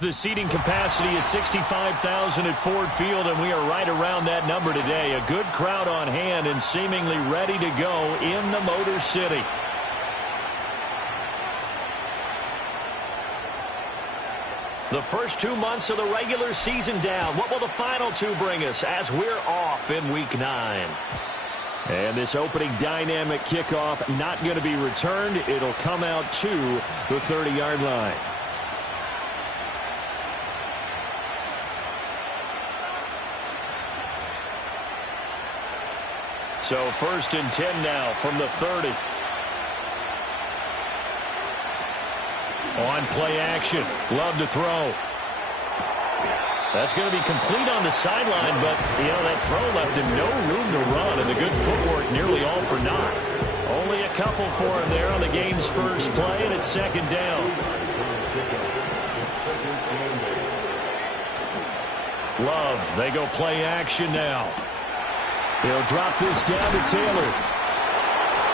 The seating capacity is 65,000 at Ford Field, and we are right around that number today. A good crowd on hand and seemingly ready to go in the Motor City. The first 2 months of the regular season down. What will the final two bring us as we're off in Week 9? And this opening dynamic kickoff not going to be returned. It'll come out to the 30-yard line. So 1st and 10 now from the 30. On play action. Love to throw. That's going to be complete on the sideline, but, that throw left him no room to run, and the good footwork nearly all for naught. Only a couple for him there on the game's first play, and it's 2nd down. Love, they go play action now. They'll drop this down to Taylor.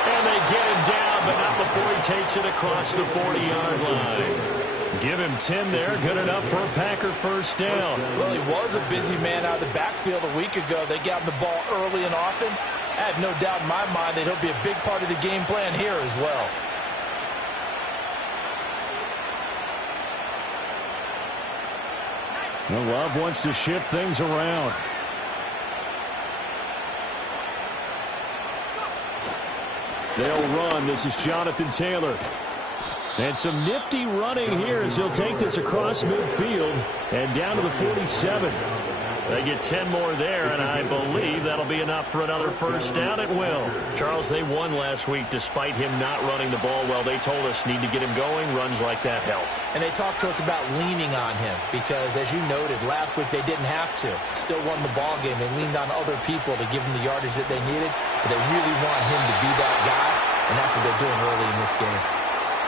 And they get him down, but not before he takes it across the 40-yard line. Give him 10 there. Good enough for a Packer first down. Well, he was a busy man out of the backfield a week ago. They got him the ball early and often. I have no doubt in my mind that he'll be a big part of the game plan here as well. Love wants to shift things around. They'll run. This is Jonathan Taylor. And some nifty running here as he'll take this across midfield and down to the 47. They get 10 more there, and I believe that'll be enough for another first down at will. Charles, they won last week despite him not running the ball well. They told us need to get him going. Runs like that help. And they talked to us about leaning on him because, as you noted, last week they didn't have to. Still won the ball game. They leaned on other people to give them the yardage that they needed, but they really want him to be that guy, and that's what they're doing early in this game.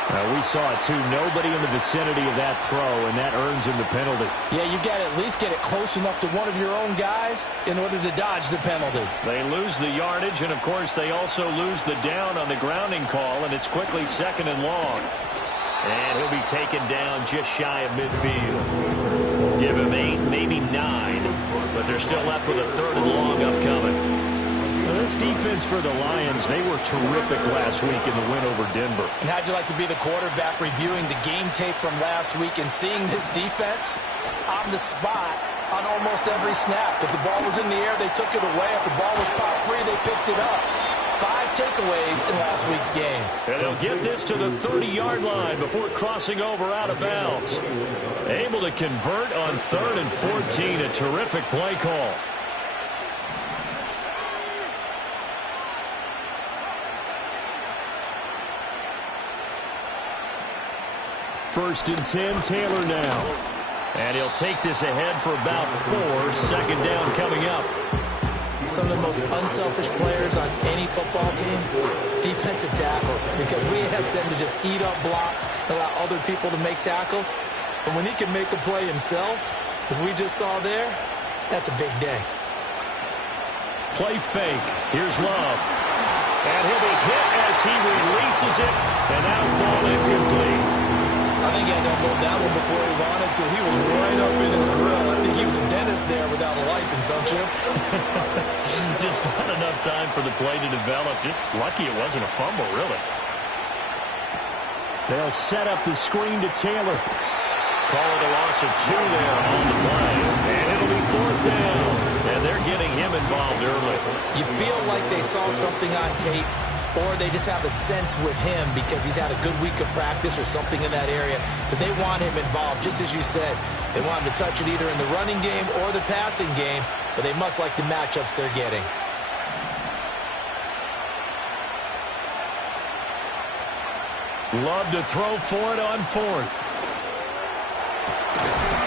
We saw it, too. Nobody in the vicinity of that throw, and that earns him the penalty. Yeah, you got to at least get it close enough to one of your own guys in order to dodge the penalty. They lose the yardage, and, of course, they also lose the down on the grounding call, and it's quickly 2nd and long. And he'll be taken down just shy of midfield. Give him 8, maybe 9, but they're still left with a 3rd and long upcoming. This defense for the Lions, they were terrific last week in the win over Denver. And how'd you like to be the quarterback reviewing the game tape from last week and seeing this defense on the spot on almost every snap? If the ball was in the air, they took it away. If the ball was pop free, they picked it up. 5 takeaways in last week's game. And they'll get this to the 30-yard line before crossing over out of bounds. Able to convert on 3rd and 14. A terrific play call. First and 10, Taylor now. And he'll take this ahead for about 4. 2nd down coming up. Some of the most unselfish players on any football team, defensive tackles, because we ask them to just eat up blocks and allow other people to make tackles. But when he can make a play himself, as we just saw there, that's a big day. Play fake. Here's Love. And he'll be hit as he releases it, and that'll fall incomplete. I think he had to unload that one before he wanted to. He was right up in his grill. I think he was a dentist there without a license, don't you? Just not enough time for the play to develop. Just lucky it wasn't a fumble, really. They'll set up the screen to Taylor. Call it a loss of 2 there on the play. And it'll be 4th down. And they're getting him involved early. You feel like they saw something on tape, or they just have a sense with him because he's had a good week of practice or something in that area that they want him involved. Just as you said, they want him to touch it either in the running game or the passing game, but they must like the matchups they're getting. Love to throw for it on 4th.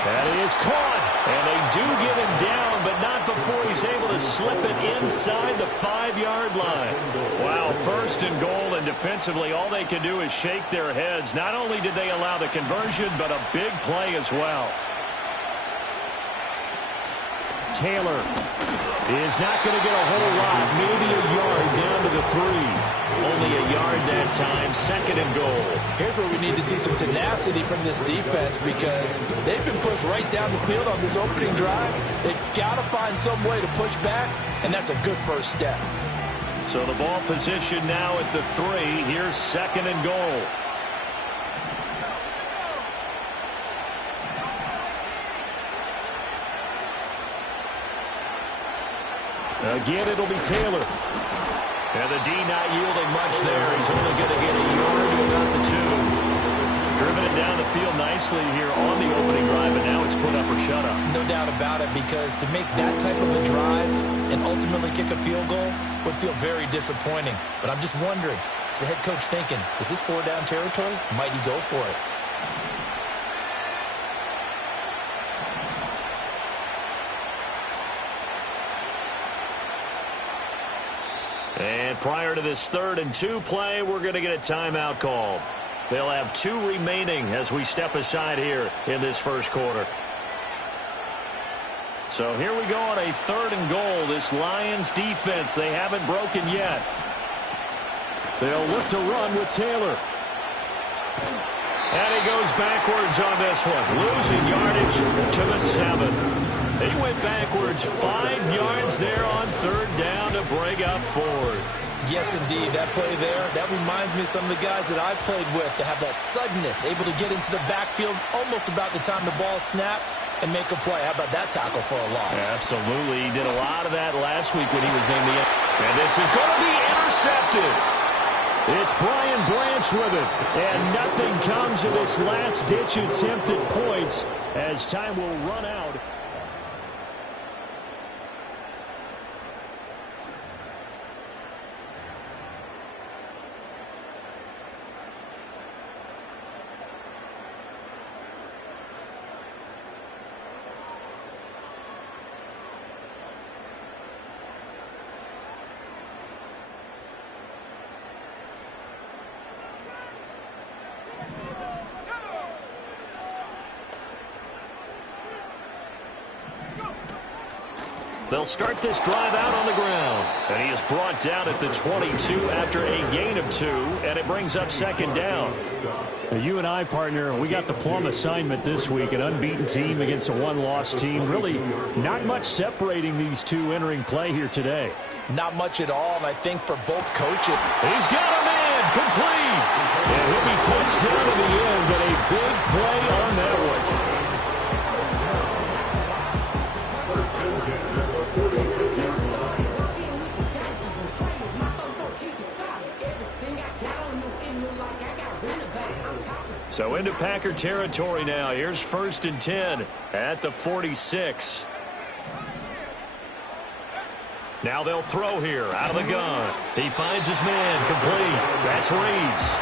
And he is caught. And they do get him down, but not before he's able to slip it inside the 5-yard line. Wow, 1st and goal, and defensively all they can do is shake their heads. Not only did they allow the conversion, but a big play as well. Taylor is not going to get a whole lot, maybe a yard down to the 3. Only a yard that time, 2nd and goal. Here's where we need to see some tenacity from this defense because they've been pushed right down the field on this opening drive. They've got to find some way to push back, and that's a good first step. So the ball position now at the 3. Here's 2nd and goal. Again, it'll be Taylor. And the D not yielding much there. He's only going to get a yard to about the 2. Driven it down the field nicely here on the opening drive, and now it's put up or shut up. No doubt about it, because to make that type of a drive and ultimately kick a field goal would feel very disappointing. But I'm just wondering, is the head coach thinking, is this 4-down territory? Might he go for it? And prior to this 3rd and 2 play, we're going to get a timeout called. They'll have 2 remaining as we step aside here in this first quarter. So here we go on a 3rd and goal. This Lions defense, they haven't broken yet. They'll look to run with Taylor. And he goes backwards on this one, losing yardage to the 7. He went backwards 5 yards there on 3rd down to bring up 4th. Yes, indeed. That play there, that reminds me of some of the guys that I played with to have that suddenness, able to get into the backfield almost about the time the ball snapped and make a play. How about that tackle for a loss? Absolutely. He did a lot of that last week when he was named the end. And this is going to be intercepted. It's Brian Branch with it. And nothing comes of this last-ditch attempt at points as time will run out. They'll start this drive out on the ground. And he is brought down at the 22 after a gain of 2, and it brings up 2nd down. Now, you and I, partner, we got the plum assignment this week, an unbeaten team against a 1-loss team. Really not much separating these two entering play here today. Not much at all, and I think for both coaches. He's got a man, complete. And he'll be touched down to the end, but a big play on that one. So into Packer territory now. Here's 1st and 10 at the 46. Now they'll throw here out of the gun. He finds his man, complete. That's Reeves.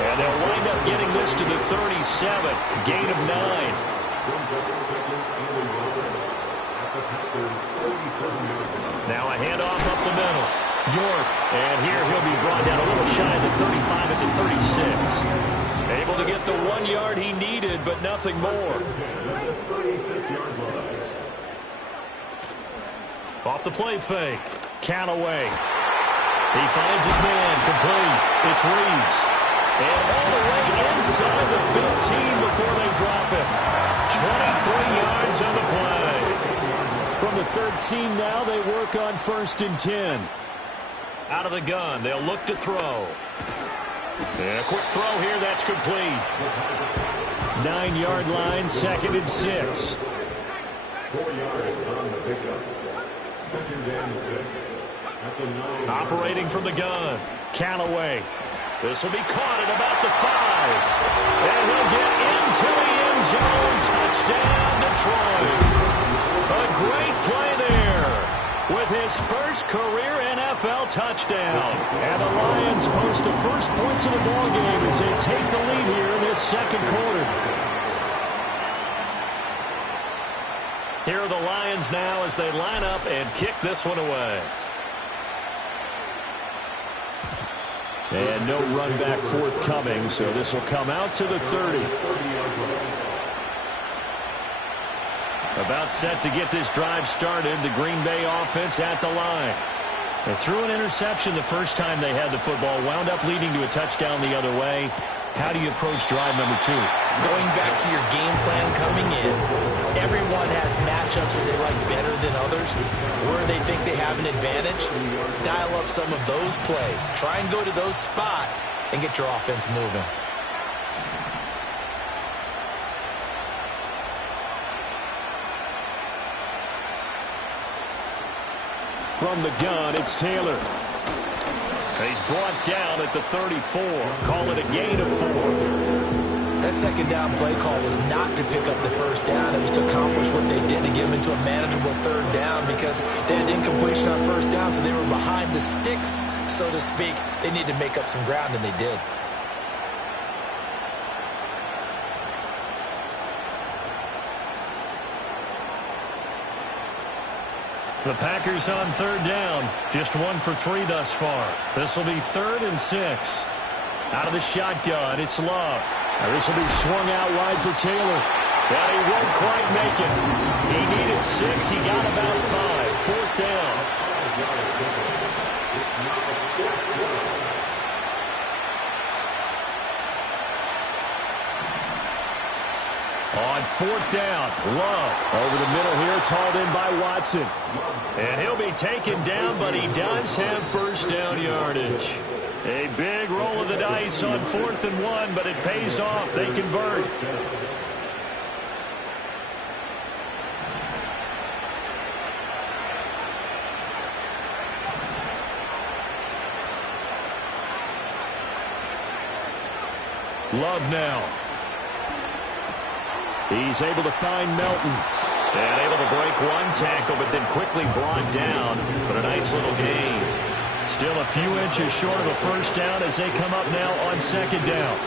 And they'll wind up getting this to the 37. Gain of 9. Now a handoff up the middle. York. And here he'll be brought down a little shy of the 35 at the 36. Able to get the 1 yard he needed, but nothing more. Off the play fake. Callaway. He finds his man, complete. It's Reeves. And all the way inside the 15 before they drop him. 23 yards on the play. From the 13 now, they work on 1st and 10. Out of the gun, they'll look to throw. And a quick throw here, that's complete. 9-yard line, 2nd and 6. 4 yards on the pickup. 2nd and 6. At the 9. Operating from the gun, Callaway. This will be caught at about the 5. And he'll get into the end zone. Touchdown, Detroit. A great play there with his first career NFL touchdown. And the Lions post the first points of the ballgame as they take the lead here in this 2nd quarter. Here are the Lions now as they line up and kick this one away. And no run back forthcoming, so this will come out to the 30. About set to get this drive started, the Green Bay offense at the line. They threw an interception the first time they had the football, wound up leading to a touchdown the other way. How do you approach drive number 2? Going back to your game plan coming in, everyone has matchups that they like better than others. Where they think they have an advantage, dial up some of those plays. Try and go to those spots and get your offense moving. From the gun, it's Taylor. He's brought down at the 34. Call it a gain of 4. That 2nd down play call was not to pick up the 1st down. It was to accomplish what they did to get them into a manageable 3rd down because they had incompletion on 1st down, so they were behind the sticks, so to speak. They needed to make up some ground, and they did. The Packers on 3rd down. Just 1 for 3 thus far. This will be 3rd and 6. Out of the shotgun, it's Love. Now this will be swung out wide for Taylor. But he won't quite make it. He needed 6. He got about 5. 4th down. On 4th down, Love over the middle here. It's hauled in by Watson. And he'll be taken down, but he does have 1st down yardage. A big roll of the dice on 4th and 1, but it pays off. They convert. Love now. He's able to find Melton. And able to break one tackle, but then quickly brought down. But a nice little gain. Still a few inches short of a 1st down as they come up now on 2nd down.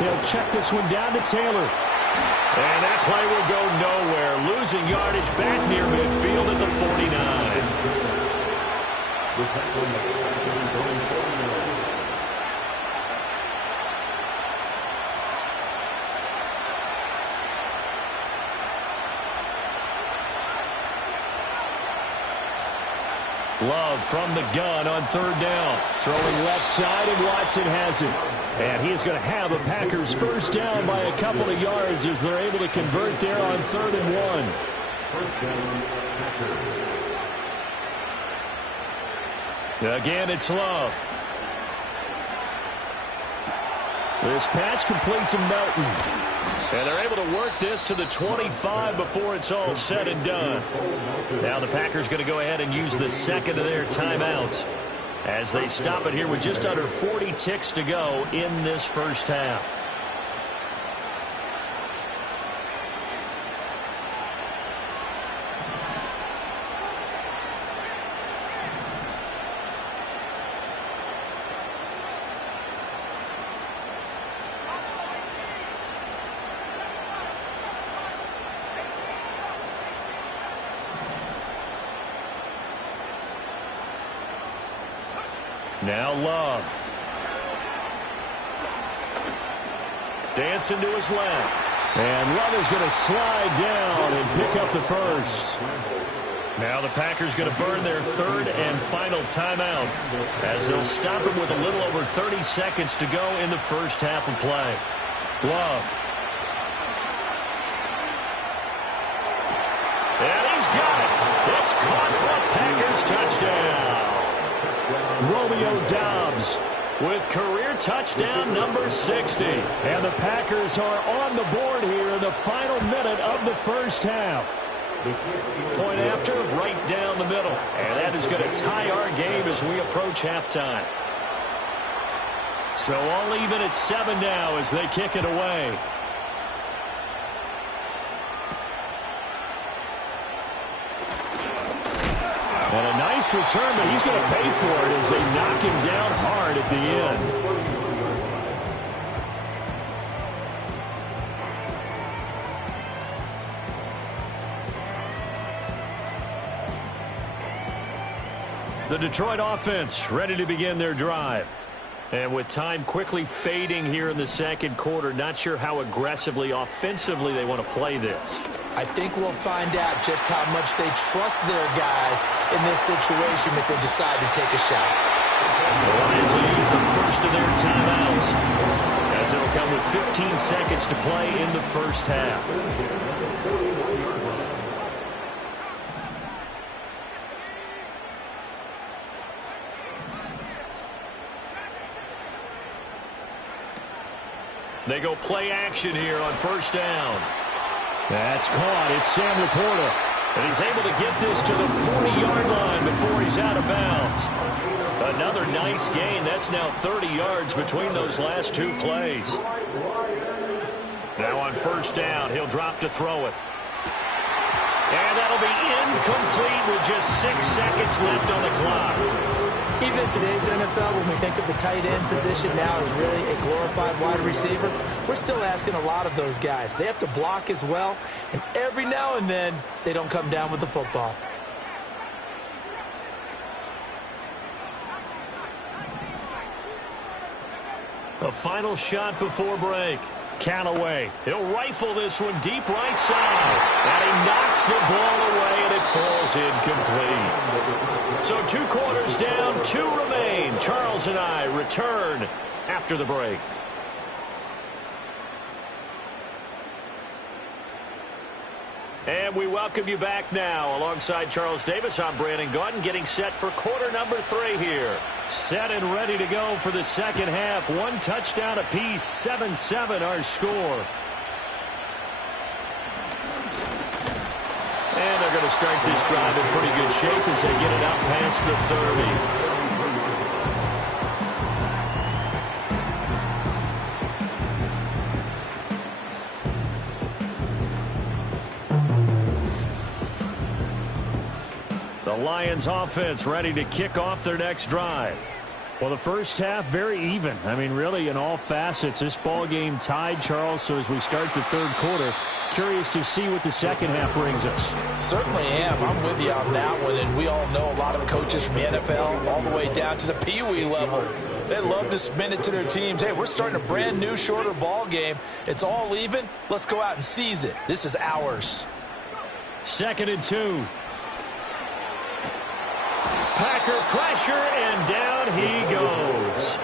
He'll check this one down to Taylor. And that play will go nowhere. Losing yardage back near midfield at the 49. Love from the gun on 3rd down. Throwing left side, and Watson has it. And he is going to have a Packers 1st down by a couple of yards as they're able to convert there on 3rd and 1. 1st down, Packers. Again, it's Love. This pass complete to Melton. And they're able to work this to the 25 before it's all said and done. Now the Packers going to go ahead and use the 2nd of their timeouts as they stop it here with just under 40 ticks to go in this 1st half. Now Love. Dancing to his left. And Love is going to slide down and pick up the 1st. Now the Packers going to burn their third and final timeout as they'll stop him with a little over 30 seconds to go in the first half of play. Love. And he's got it. It's caught for a Packers touchdown. Romeo Doubs with career touchdown number 60. And the Packers are on the board here in the final minute of the first half. Point after, right down the middle. And that is going to tie our game as we approach halftime. So all even at 7 now as they kick it away. And a nice return, but he's going to pay for it as they knock him down hard at the end. The Detroit offense ready to begin their drive. And with time quickly fading here in the second quarter, not sure how aggressively, offensively they want to play this. I think we'll find out just how much they trust their guys in this situation if they decide to take a shot. The Lions will use the first of their timeouts as it'll come with 15 seconds to play in the first half. They go play action here on first down. That's caught. It's Sam Laporta. And he's able to get this to the 40-yard line before he's out of bounds. Another nice gain. That's now 30 yards between those last two plays. Now on first down, he'll drop to throw it. And that'll be incomplete with just 6 seconds left on the clock. Even in today's NFL, when we think of the tight end position now as really a glorified wide receiver, we're still asking a lot of those guys. They have to block as well, and every now and then, they don't come down with the football. A final shot before break. Callaway. He'll rifle this one deep right side. And he knocks the ball away, and it falls incomplete. So 2 quarters down, 2 remain. Charles and I return after the break. And we welcome you back now. Alongside Charles Davis, I'm Brandon Gaudin, getting set for quarter number 3 here. Set and ready to go for the second half. 1 touchdown apiece, 7-7 our score. And they're going to start this drive in pretty good shape as they get it up past the 30. The Lions offense ready to kick off their next drive. Well, the first half, very even. I mean, really, in all facets, this ball game tied, Charles. So as we start the third quarter, curious to see what the second half brings us. Certainly am. I'm with you on that one. And we all know a lot of coaches from the NFL all the way down to the Pee-wee level. They love to spin it to their teams. Hey, we're starting a brand new, shorter ball game. It's all even. Let's go out and seize it. This is ours. 2nd and 2. Packer pressure, and down he goes.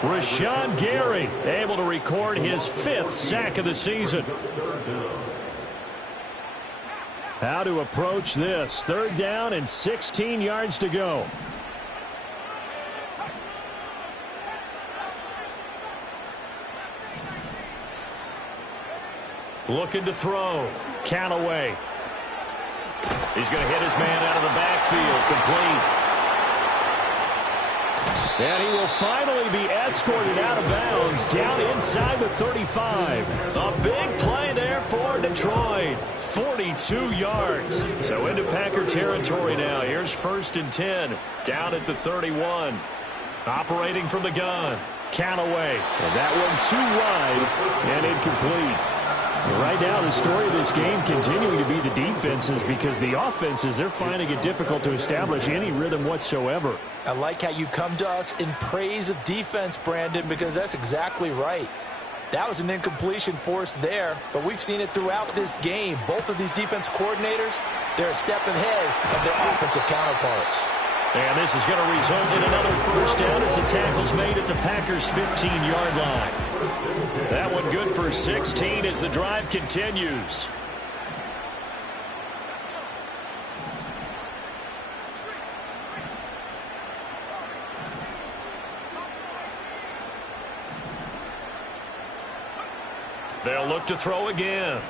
Rashawn Gary able to record his 5th sack of the season. How to approach this. 3rd down and 16 yards to go. Looking to throw. Callaway. He's going to hit his man out of the backfield. Complete. And he will finally be escorted out of bounds down inside the 35. A big play there for Detroit. 42 yards. So into Packer territory now. Here's 1st and 10. Down at the 31. Operating from the gun. Callaway. And that one too wide and incomplete. Right now, the story of this game continuing to be the defenses, because the offenses, they're finding it difficult to establish any rhythm whatsoever. I like how you come to us in praise of defense, Brandon, because that's exactly right. That was an incompletion forced there, but we've seen it throughout this game. Both of these defense coordinators, they're a step ahead of their offensive counterparts. And this is going to result in another first down as the tackle's made at the Packers' 15-yard line. That one good for 16 as the drive continues. They'll look to throw again.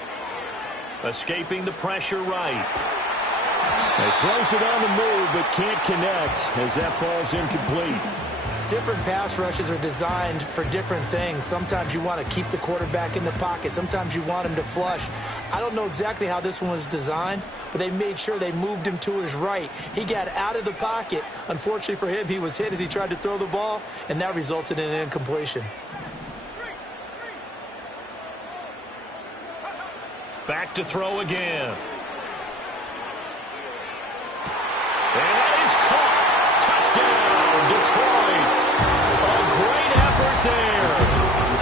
Escaping the pressure right. He throws it on the move, but can't connect as that falls incomplete. Different pass rushes are designed for different things. Sometimes you want to keep the quarterback in the pocket. Sometimes you want him to flush. I don't know exactly how this one was designed, but they made sure they moved him to his right. He got out of the pocket. Unfortunately for him, he was hit as he tried to throw the ball, and that resulted in an incompletion. Back to throw again. And that is caught. Touchdown, Detroit. A great effort there.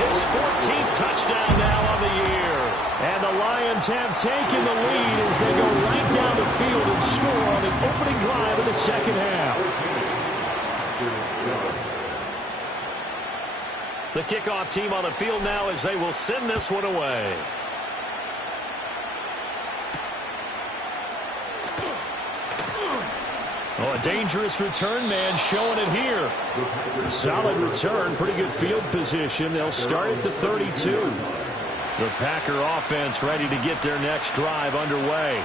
His 14th touchdown now on the year. And the Lions have taken the lead as they go right down the field and score on the opening drive of the second half. The kickoff team on the field now as they will send this one away. Oh, a dangerous return man showing it here. Solid return, pretty good field position. They'll start at the 32. The Packer offense ready to get their next drive underway.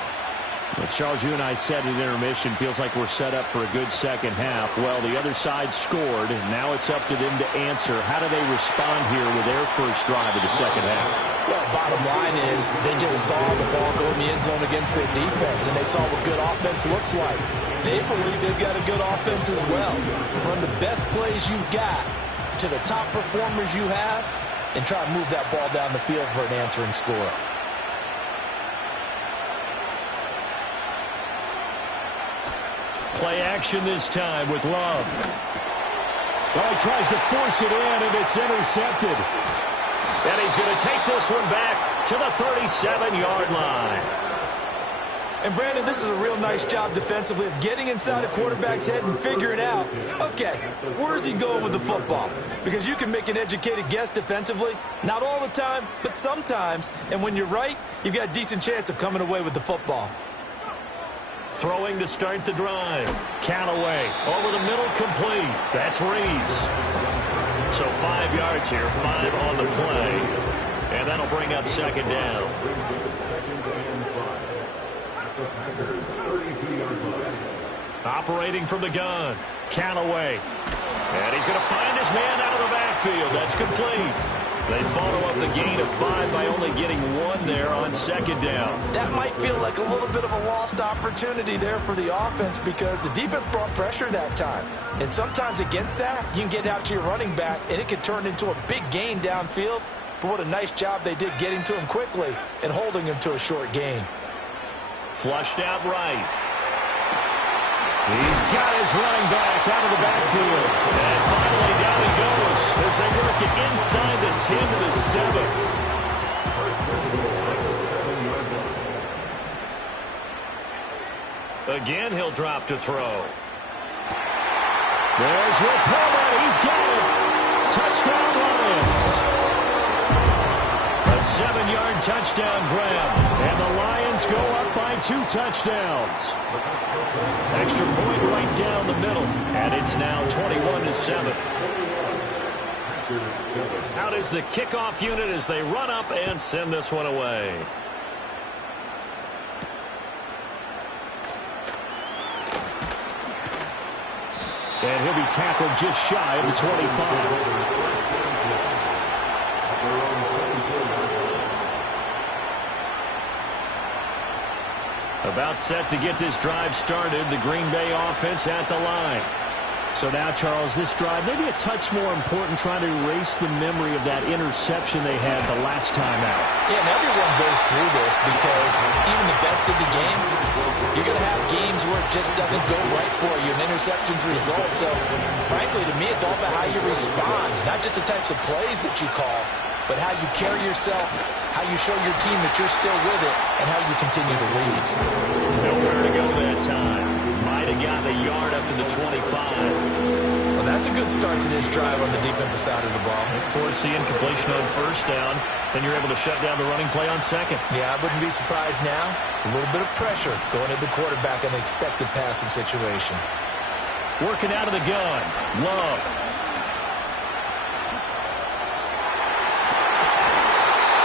Well, Charles, you and I said at intermission, feels like we're set up for a good second half. Well, the other side scored, and now it's up to them to answer. How do they respond here with their first drive of the second half? Well, bottom line is they just saw the ball go in the end zone against their defense, and they saw what good offense looks like. They believe they've got a good offense as well. Run the best plays you've got to the top performers you have and try to move that ball down the field for an answering score. Play action this time with Love. Well, he tries to force it in, and it's intercepted. And he's going to take this one back to the 37-yard line. And, Brandon, this is a real nice job defensively of getting inside a quarterback's head and figuring out, okay, where's he going with the football? Because you can make an educated guess defensively. Not all the time, but sometimes. And when you're right, you've got a decent chance of coming away with the football. Throwing to start the drive. Callaway over the middle, complete. That's Reeves. So 5 yards here, 5 on the play. And that'll bring up second down. Operating from the gun. Callaway. And he's going to find his man out of the backfield. That's complete. They follow up the gain of 5 by only getting 1 there on second down. That might feel like a little bit of a lost opportunity there for the offense because the defense brought pressure that time. And sometimes against that, you can get out to your running back, and it can turn into a big gain downfield. But what a nice job they did getting to him quickly and holding him to a short gain. Flushed out right. He's got his running back out of the backfield. And finally down he goes as they work it inside the 10 to the 7. Again, he'll drop to throw. There's Rick Pullman. He's got it. Touchdown, Lions. A 7-yard touchdown grab. And the Lions go up by 2 touchdowns. Extra point right down the middle. And it's now 21-7. Out is the kickoff unit as they run up and send this one away. And he'll be tackled just shy of the 25. About set to get this drive started, the Green Bay offense at the line. So now, Charles, this drive maybe a touch more important, trying to erase the memory of that interception they had the last time out. Yeah, and everyone goes through this because even the best in the game, you're going to have games where it just doesn't go right for you, and interceptions result. So, frankly, to me, it's all about how you respond, not just the types of plays that you call, but how you carry yourself, how you show your team that you're still with it, and how you continue to lead. Nowhere to go that time. Might have gotten a yard up to the 25. Well, that's a good start to this drive on the defensive side of the ball. Force the incompletion on first down, then you're able to shut down the running play on second. Yeah, I wouldn't be surprised now. A little bit of pressure going at the quarterback in the expected passing situation. Working out of the gun. Love.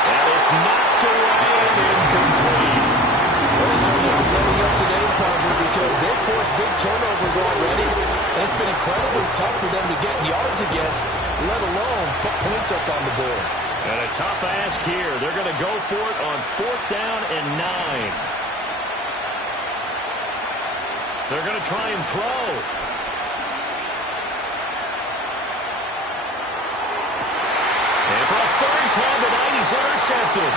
And it's knocked away and incomplete. Well, they certainly are getting up today, partner, because they've forced big turnovers already. And it's been incredibly tough for them to get yards against, let alone put points up on the board. And a tough ask here. They're going to go for it on 4th down and 9. They're going to try and throw. And for a 3rd time tonight, he's intercepted.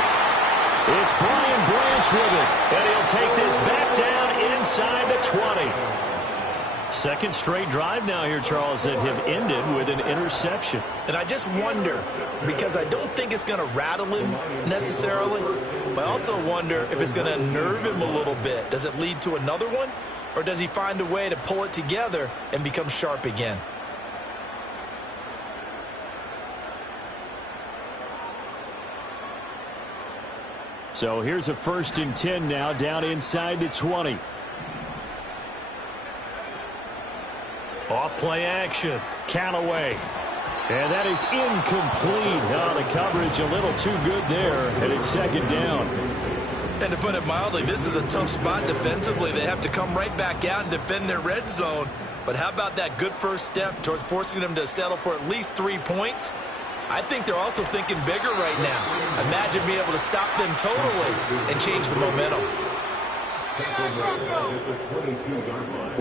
It's Brian Branch with it. And he'll take this back down inside the 20. Second straight drive now here, Charles, that have ended with an interception. And I just wonder, because I don't think it's going to rattle him necessarily, but I also wonder if it's going to nerve him a little bit. Does it lead to another one, or does he find a way to pull it together and become sharp again? So here's a 1st and 10 now, down inside the 20. Off play action. Callaway. And that is incomplete. Oh, the coverage a little too good there. And it's 2nd down. And to put it mildly, this is a tough spot defensively. They have to come right back out and defend their red zone. But how about that good first step towards forcing them to settle for at least 3 points? I think they're also thinking bigger right now. Imagine being able to stop them totally and change the momentum.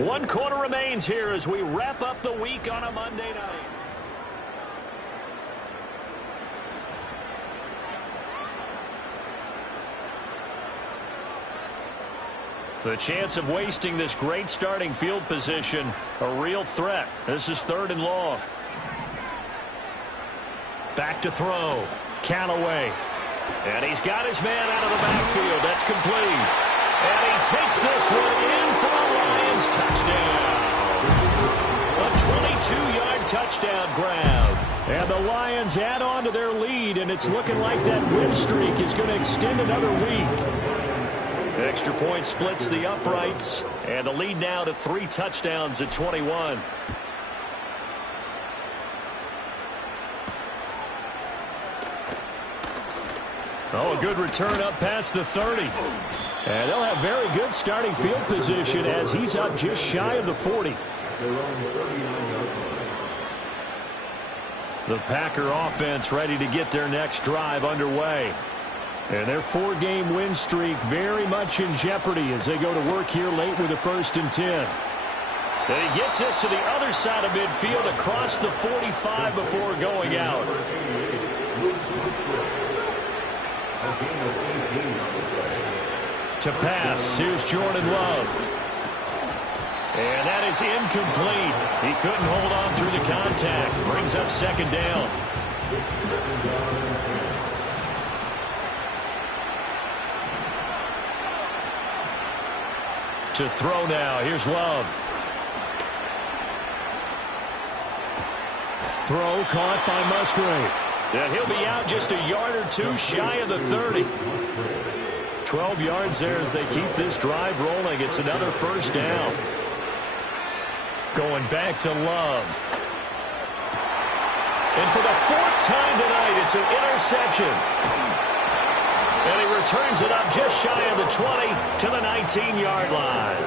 1 quarter remains here as we wrap up the week on a Monday night. The chance of wasting this great starting field position, a real threat. This is 3rd and long. Back to throw. Callaway. And he's got his man out of the backfield. That's complete. And he takes this one in for a Lions touchdown. A 22-yard touchdown grab. And the Lions add on to their lead, and it's looking like that win streak is going to extend another week. Extra point splits the uprights, and the lead now to 3 touchdowns at 21. Oh, a good return up past the 30. And they'll have very good starting field position as he's up just shy of the 40. The Packer offense ready to get their next drive underway. And their 4-game win streak very much in jeopardy as they go to work here late with a 1st and 10. And he gets this to the other side of midfield across the 45 before going out. To pass, here's Jordan Love. And that is incomplete. He couldn't hold on through the contact. Brings up 2nd down. To throw now, here's Love. Throw caught by Musgrave. And he'll be out just a yard or 2 shy of the 30. 12 yards there as they keep this drive rolling. It's another 1st down. Going back to Love. And for the 4th time tonight, it's an interception. And he returns it up just shy of the 20 to the 19-yard line.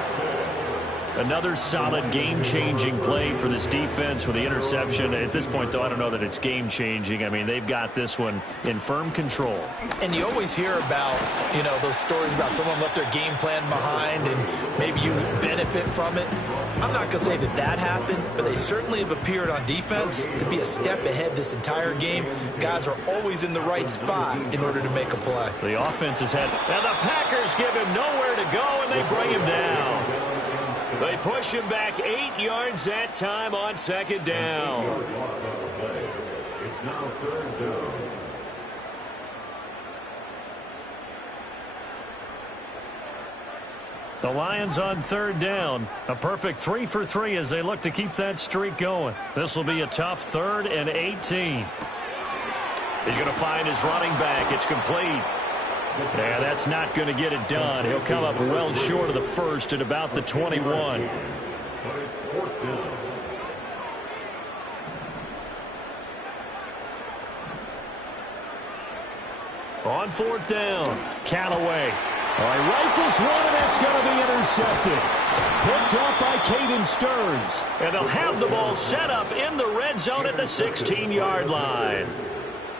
Another solid game-changing play for this defense with the interception. At this point, though, I don't know that it's game-changing. I mean, they've got this one in firm control. And you always hear about, those stories about someone left their game plan behind and maybe you benefit from it. I'm not going to say that happened, but they certainly have appeared on defense to be a step ahead this entire game. Guys are always in the right spot in order to make a play. The offense has had, and the Packers give him nowhere to go, and they bring him down. They push him back 8 yards that time on 2nd down. It's now 3rd down. The Lions on third down. A perfect 3 for 3 as they look to keep that streak going. This will be a tough 3rd and 18. He's going to find his running back. It's complete. Yeah, that's not going to get it done. He'll come up well short of the first at about the 21. On fourth down, Callaway. All right, rifles one, and that's going to be intercepted. Picked up by Caden Stearns. And they'll have the ball set up in the red zone at the 16-yard line.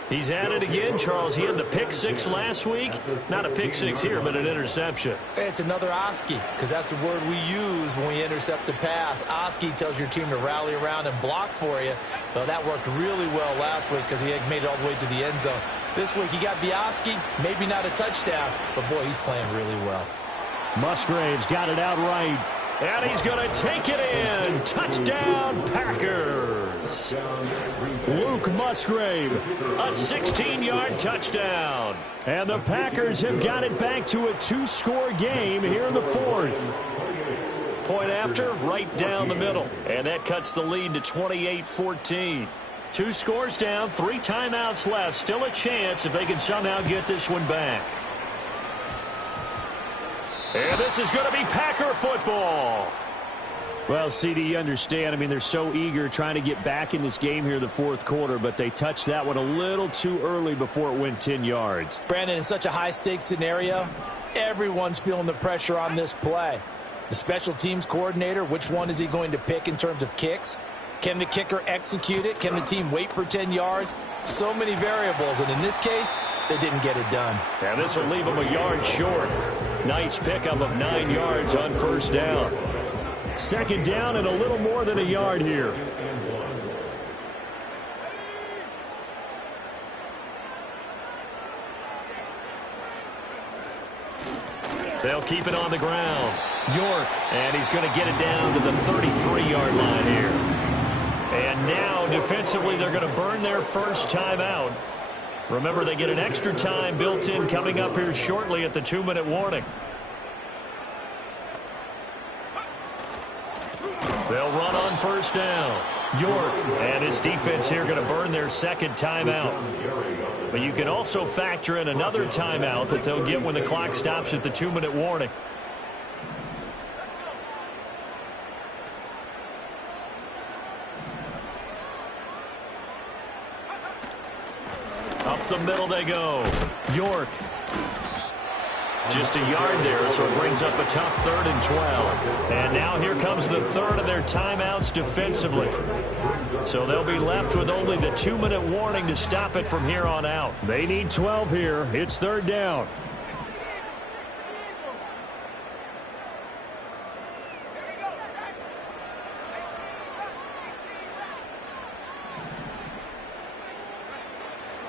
He's at it again, Charles. He had the pick 6 last week. Not a pick 6 here, but an interception. It's another Oski, because that's the word we use when we intercept a pass. Oski tells your team to rally around and block for you. Well, that worked really well last week because he had made it all the way to the end zone. This week he got Oski, maybe not a touchdown, but boy, he's playing really well. Musgrave's got it out right. And he's going to take it in. Touchdown, Packers. Luke Musgrave, a 16-yard touchdown. And the Packers have got it back to a 2-score game here in the 4th. Point after, right down the middle. And that cuts the lead to 28-14. 2 scores down, 3 timeouts left. Still a chance if they can somehow get this one back. And this is going to be Packer football. Well, CD, you understand. I mean, they're so eager trying to get back in this game here in the 4th quarter, but they touched that one a little too early before it went 10 yards. Brandon, in such a high-stakes scenario, everyone's feeling the pressure on this play. The special teams coordinator, which one is he going to pick in terms of kicks? Can the kicker execute it? Can the team wait for 10 yards? So many variables, and in this case, they didn't get it done. Yeah, this will leave them a yard short. Nice pickup of 9 yards on first down. 2nd down and a little more than a yard here. They'll keep it on the ground. York, and he's going to get it down to the 33-yard line here. And now, defensively, they're going to burn their first timeout. Remember, they get an extra time built in coming up here shortly at the 2-minute warning. They'll run on first down. York and his defense here going to burn their 2nd timeout. But you can also factor in another timeout that they'll get when the clock stops at the 2-minute warning. Up the middle they go. York. Just a yard there, so it brings up a tough 3rd and 12. And now here comes the 3rd of their timeouts defensively. So they'll be left with only the 2-minute warning to stop it from here on out. They need 12 here. It's 3rd down.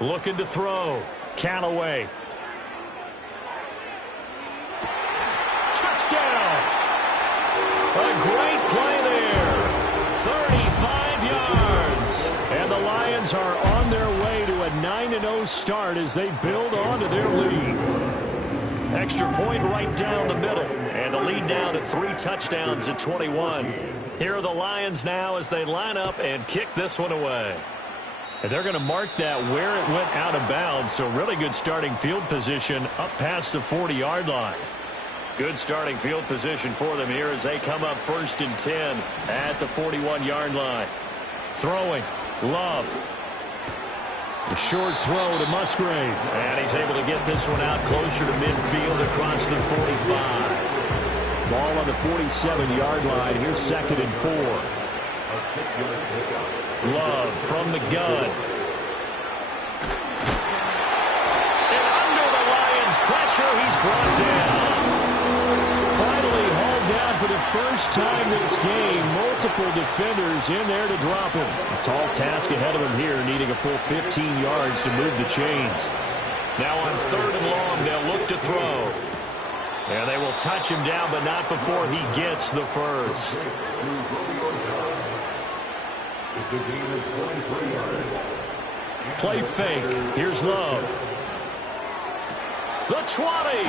Looking to throw. Callaway. Touchdown! A great play there. 35 yards. And the Lions are on their way to a 9-0 start as they build on to their lead. Extra point right down the middle. And the lead down to 3 touchdowns at 21. Here are the Lions now as they line up and kick this one away. And they're going to mark that where it went out of bounds. So really good starting field position up past the 40-yard line. Good starting field position for them here as they come up 1st and 10 at the 41-yard line. Throwing. Love. A short throw to Musgrave. And he's able to get this one out closer to midfield across the 45. Ball on the 47-yard line. Here's 2nd and 4. Love from the gun. And under the Lions' pressure, he's brought down. Finally hauled down for the first time this game. Multiple defenders in there to drop him. A tall task ahead of him here, needing a full 15 yards to move the chains. Now on 3rd and long, they'll look to throw. And they will touch him down, but not before he gets the first. Play fake. Here's Love. The 20.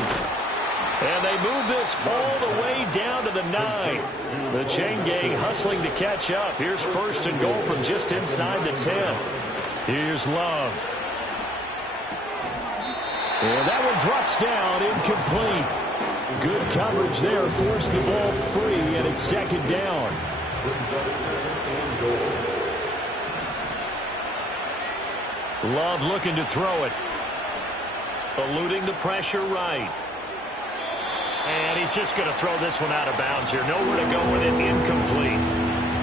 And they move this all the way down to the 9. The chain gang hustling to catch up. Here's 1st and goal from just inside the 10. Here's Love. And that one drops down, incomplete. Good coverage there, forced the ball free, and it's 2nd down. Love looking to throw it. Eluding the pressure right. And he's just going to throw this one out of bounds here. Nowhere to go with it, incomplete.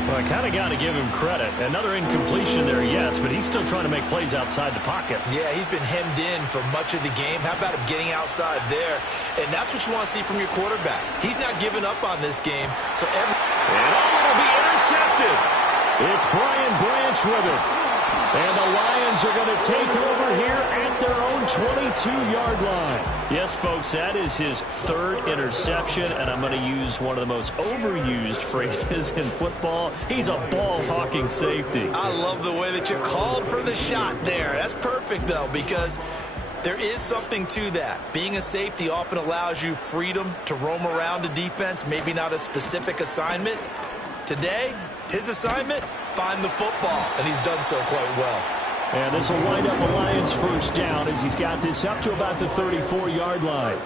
Well, I kind of got to give him credit. Another incompletion there, yes, but he's still trying to make plays outside the pocket. Yeah, he's been hemmed in for much of the game. How about him getting outside there? And that's what you want to see from your quarterback. He's not giving up on this game. So And will be intercepted. It's Brian Branch with it. And the Lions are going to take over here at their own 22-yard line. Yes, folks, that is his 3rd interception, and I'm going to use one of the most overused phrases in football. He's a ball-hawking safety. I love the way that you called for the shot there. That's perfect, though, because there is something to that. Being a safety often allows you freedom to roam around a defense, maybe not a specific assignment. Today, his assignment, find the football, and he's done so quite well. And this will wind up a Lions 1st down as he's got this up to about the 34-yard line.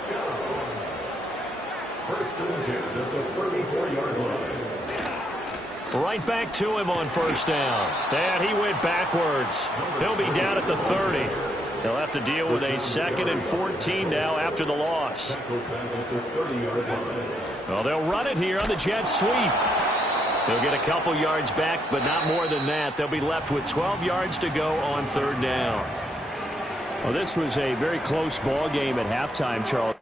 1st and 10 at the 34-yard line. Right back to him on 1st down. And he went backwards. He'll be down at the 30. They'll have to deal with a 2nd and 14 now after the loss. Well, they'll run it here on the jet sweep. They'll get a couple yards back, but not more than that. They'll be left with 12 yards to go on 3rd down. Well, this was a very close ball game at halftime, Charles.